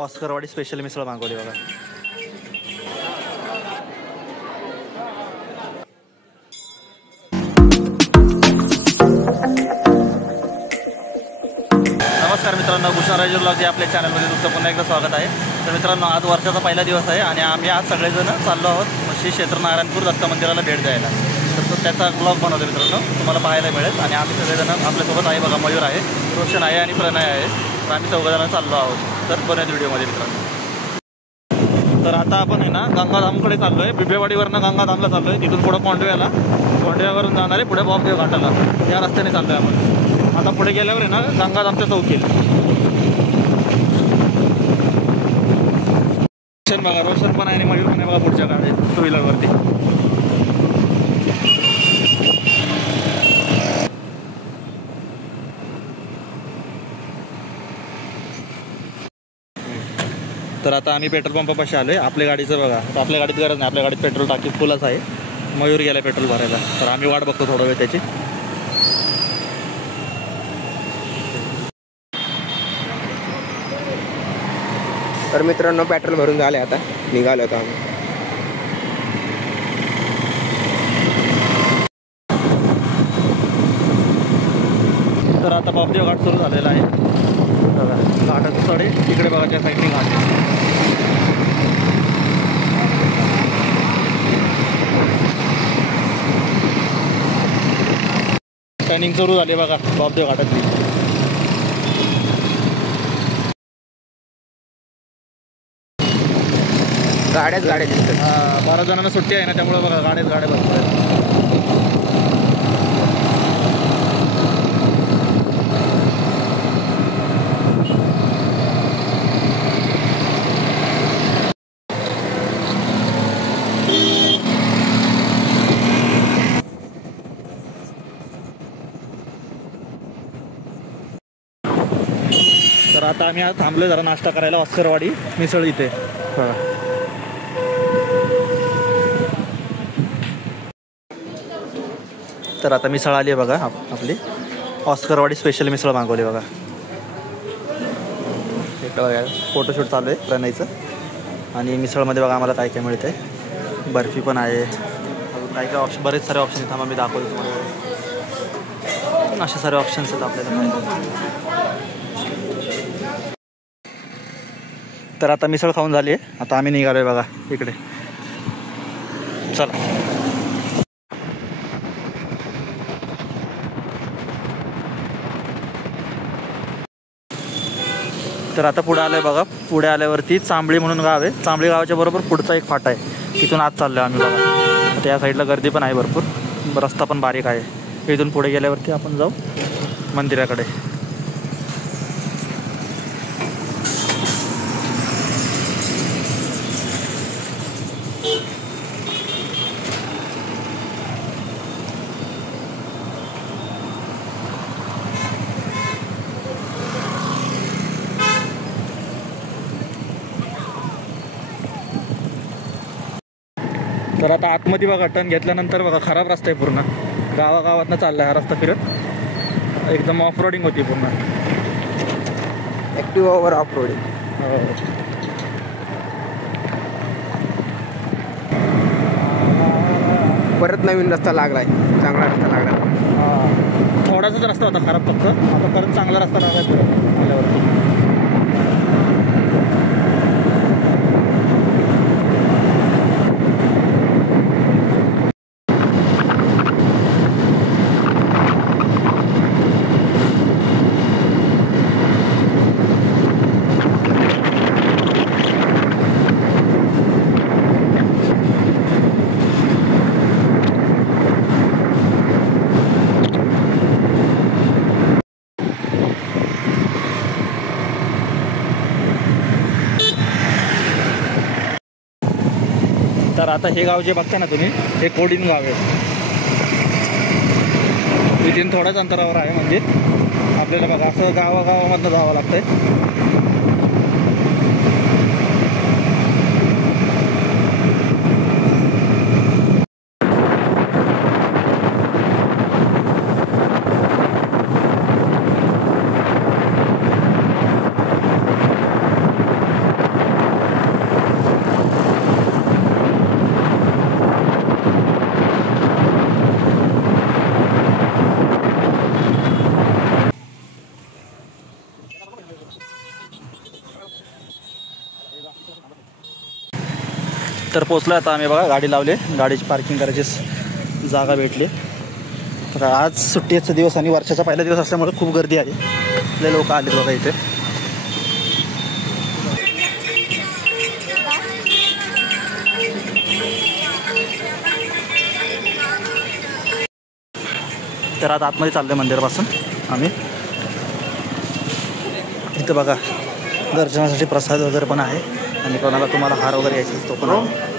ऑस्करवाडी special मिसळ मागवली बघा। नमस्कार मित्रांनो, भूषण राजेश ब्लॉग या आपल्या चॅनलमध्ये तुमचं पुन्हा एकदा स्वागत आहे। तर मित्रांनो, आज वर्षाचा पहिला दिवस आहे आणि आम्ही आज सगळेजण चाललो आहोत श्री क्षेत्र नारायणपूर दत्त मंदिराला भेट द्यायला। तर त्याचा ब्लॉग बनवतो मित्रांनो, तुम्हाला पाहायला मिळेल। आणि आम्ही सगळेजण आपल्यासोबत आहे बघा, मयूर आहे, रोशन आहे आणि प्रणय आहे। तर आम्ही चौघजण चाललो आहोत। तर बनेल व्हिडिओमध्ये मित्रांनो। तर आता आपण आहे ना गंगाधामकडे चाललो आहे। बिबेवाडीवरनं गंगाधामला चाललो आहे, तिथून पुढे कोंडव्यावरून जाणार आहे, पुढे बॉबदेव घाटाला। या रस्त्याने चाललो आहे आपण। आता पुढे गेल्यावर आहे ना गंगाधामच्या चौकीला बघा, रोशन पण आहे आणि मयूर पण आहे बघा पुढच्या गाडीत टू व्हीलरवरती। तर आता आम्ही पेट्रोल पंपापाशी आलोय। आपल्या गाडीचं बघा, आपल्या गाडीत गरज नाही, आपल्या गाडीत पेट्रोल टाकी फुलच आहे। मयूर गेला पेट्रोल भरायला, तर आम्ही वाट बघतो थोडा वेळ त्याची। तर मित्रांनो, पेट्रोल भरून झाले, आता निघालो होतो आम्ही। तर आता बॉबदेव घाट सुरू झालेला आहे बघा। घाटाचं तडे तिकडे बघा, त्या साईडने घाट आहे। ट्रेनिंग सुरू झाली बघा बॉबदेव घाटातली। गाड्या दिसतात। 12 जणांना सुट्टी आहे ना, त्यामुळे बघा गाड्या बसतात। तर आता आम्ही आज थांबलोय जरा नाश्ता करायला ऑस्करवाडी मिसळ इथे। तर आता मिसळ आली आहे बघा, आपली ऑस्करवाडी स्पेशल मिसळ मागवली बघा। इकडं बघा फोटोशूट चालू आहे प्रणयचं। आणि मिसळमध्ये बघा आम्हाला काय काय मिळते, बर्फी पण आहे, काय काय ऑप्शन, बरेच सारे ऑप्शन आहेत। आम्ही दाखवतो तुम्हाला, असे सारे ऑप्शन्स आहेत आपल्याला। तर आता मिसळ खाऊन झाली आहे, आता आम्ही निघालोय बघा इकडे, चला। तर आता पुढे आलोय बघा, पुढे आल्यावरती चांबळी म्हणून गाव आहे। चांबळी गावाच्या बरोबर पुढचा एक फाटा आहे, तिथून आत चाललोय आम्ही बघा। त्या साईडला गर्दी पण आहे भरपूर, रस्ता पण बारीक आहे। इथून पुढे गेल्यावरती आपण जाऊ मंदिराकडे। तर आता आतमध्ये बघा, टर्न घेतल्यानंतर बघा खराब रस्ता आहे पूर्ण, गावागावातनं चालला हा रस्ता फिरत, एकदम ऑफ रोडिंग होती पूर्ण। ॲक्टिव्हावर ऑफ रोडिंग। परत नवीन रस्ता लागलाय, चांगला रस्ता लागला। थोडासाच रस्ता होता खराब फक्त, आता परत चांगला रस्ता लागला आल्यावरती। तर आता हे गाव जे बघता ना तुम्ही, हे कोडिन गाव आहे। इथून थोड्याच अंतरावर आहे मंदिर। आपल्याला बघा असं गावागावामधनं जावं लागतंय। तर पोचलो आता आम्ही बघा, गाडी लावली, गाडीची पार्किंग करायची जागा भेटली. तर आज सुट्टीचा दिवस आणि वर्षाचा पहिला दिवस असल्यामुळे खूप गर्दी आहे, लय लोक आले बघा इथे. तर आता आतमध्ये चाललो मंदिरापासून आम्ही. इथं बघा दर्शनासाठी प्रसाद वगैरे पण आहे आणि कोणाला तुम्हाला हार वगैरे यायचा तो पण आहे.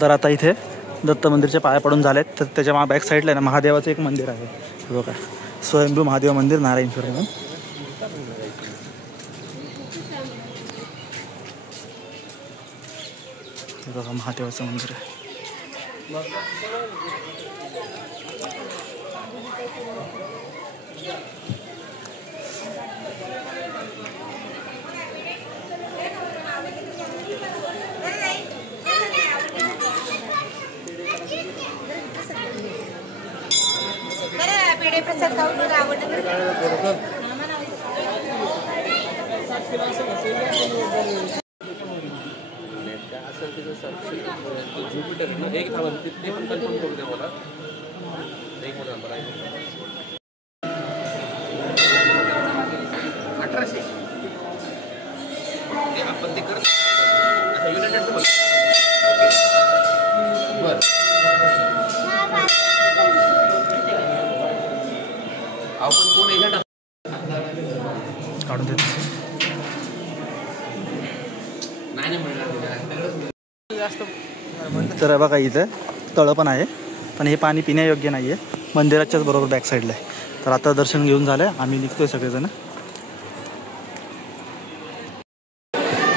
तर आता इथे दत्त मंदिरचे पाया पडून झालेत. तर त्याच्या बॅक साईडला आहे ना महादेवाचं एक मंदिर आहे बघा, स्वयंभू महादेव मंदिर नारायणश्वर म्हणून. बघा महादेवाचं मंदिर आहे. काढून देतो. तर बघा इथं तळं पण आहे, पण हे पाणी पिण्यायोग्य नाही आहे, मंदिराच्याच बरोबर बॅक साईडला आहे. तर आता दर्शन घेऊन झालं, आम्ही निघतोय सगळेजण.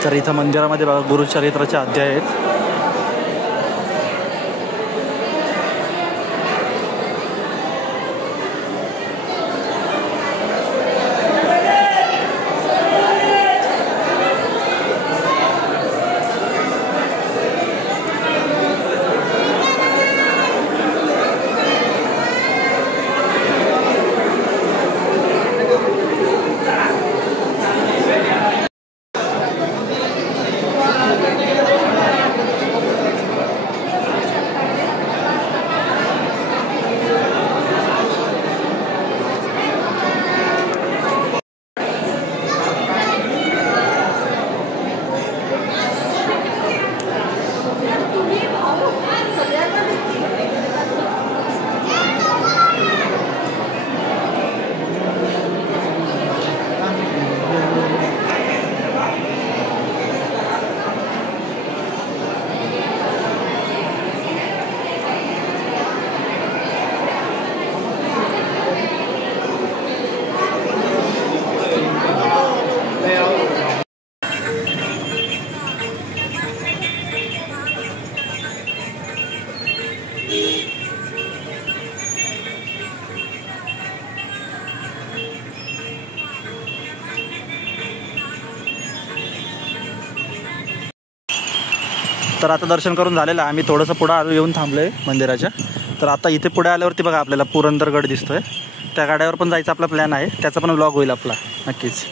तर इथं मंदिरामध्ये बघा गुरुचरित्राचे अध्याय आहेत. तर आता दर्शन करून झालेलं आहे, आम्ही थोडंसं पुढं येऊन थांबलो आहे मंदिराच्या. तर आता इथे पुढे आल्यावरती बघा आपल्याला पुरंदरगड दिसतोय, त्या गाड्यावर पण जायचा आपला प्लॅन आहे, त्याचा पण व्लॉग होईल आपला नक्कीच.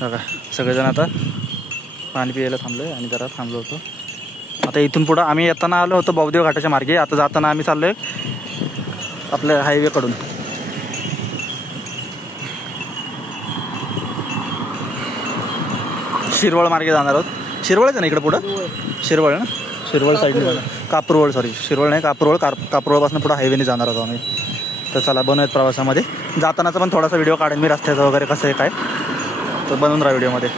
बघा सगळेजण आता पाणी पियायला थांबलो आहे आणि जरा थांबलो होतो. आता इथून पुढं आम्ही येताना आलो होतो बौद्धदेव घाटाच्या मार्गे, आता जाताना आम्ही चाललो आहे आपल्या हायवेकडून. शिरवळ मार्गे जाणार आहोत. शिरवळच आहे ना इकडं पुढं, शिरवळ ना, शिरवळ साईडने जाणार, कापूरवळ, सॉरी शिरवळ नाही कापूरवळ, कापूरवळपासून पुढं हायवेने जाणार आहोत आम्ही. तर चला बनवूयात प्रवासामध्ये. जातानाचा पण थोडासा व्हिडिओ काढेन मी रस्त्याचा वगैरे कसं आहे काय, तर बनवून राहा व्हिडिओमध्ये.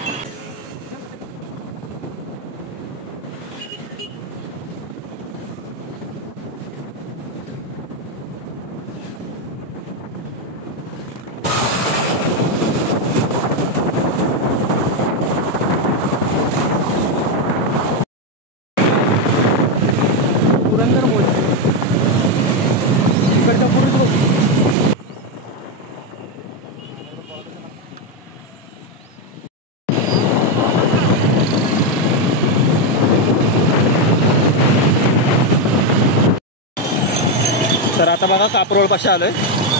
आता बघा कापरोळपाशी आलोय.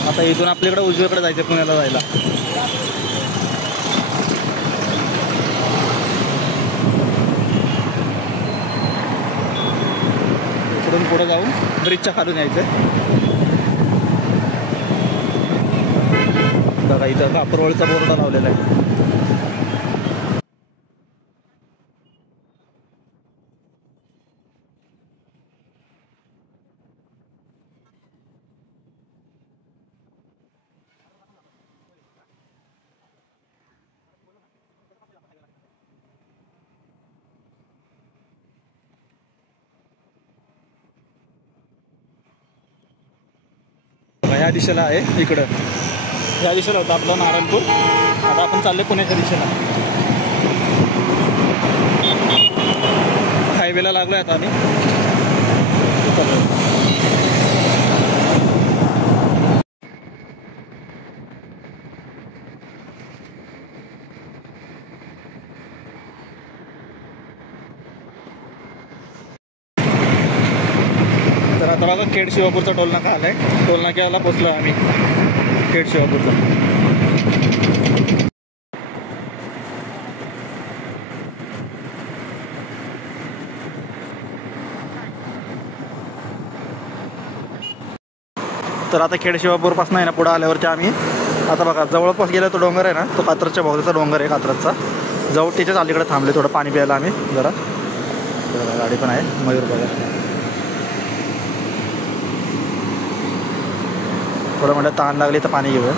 आता इथून आपल्याकडे उजवीकडे जायचं पुण्याला जायला. इकडून पुढे जाऊन ब्रिजच्या खालून यायचं. बघा इथं कापरोळचा बोर्ड लावलेला आहे. ह्या दिशेला आहे इकडं. ह्या दिशेला होतं आपलं नारायणपूर. आता आपण चालले पुण्याच्या दिशेला. हायवेला लागलोय आता आम्ही. तर आता बघा खेड शिवापूरचा टोलनाका आलाय. टोलनाक्याला पोचलो आम्ही खेड शिवापूरचा. तर आता खेड शिवापूरपासून आहे ना पुढं आल्यावरती आम्ही आता बघा जवळपास गेला तो डोंगर आहे ना, तो कात्रजच्या भोवतीचा डोंगर आहे. कात्रजचा जवळ त्याच्याच अलीकडे थांबले थोडं पाणी प्यायला आम्ही जरा. गाडी पण आहे मयूर बघा. थोडं म्हटलं तहान लागली तर पाणी घेऊया.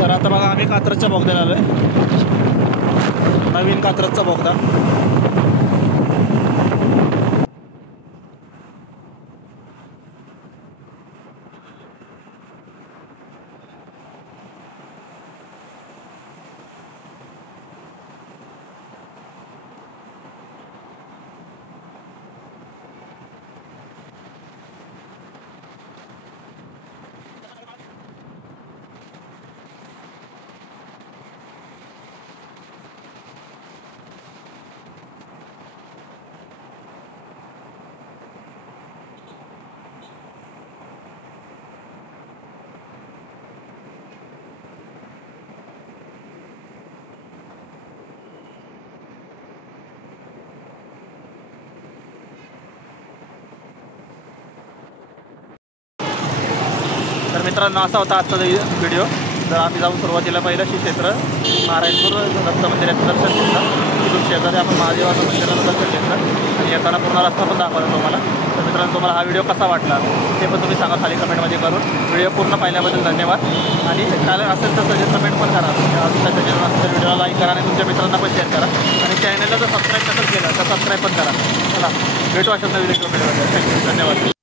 तर आता बघा आम्ही कात्रजच्या बोगद्याला आलोय. नवीन कात्रजचा बोगदा. तर मित्रांनो असा होता आजचा व्हिडिओ. तर आम्ही जाऊन सुरुवातीला पहिलं श्री क्षेत्र नारायणपूर दत्त मंदिराचं दर्शन घेतलं. तिथून शेजारी आपण महादेवाचं मंदिराचं दर्शन घेतलं आणि येताना पूर्ण रस्ता पण दाखवला तुम्हाला. तर मित्रांनो तुम्हाला हा व्हिडिओ कसा वाटला ते पण तुम्ही सांगा खाली कमेंटमध्ये करून. व्हिडिओ पूर्ण पाहिल्याबद्दल धन्यवाद. आणि काय असेल तर सजेस्ट कमेंट पण करा. अजून काय सजेशन असेल तर व्हिडिओला लाईक करा आणि तुमच्या मित्रांना पण शेअर करा. आणि चॅनलला जर सबस्क्राईब नसेल केलं तर सबस्क्राईब पण करा. चला भेटू अशा नवीन व्हिडिओमध्ये. थँक्यू, धन्यवाद.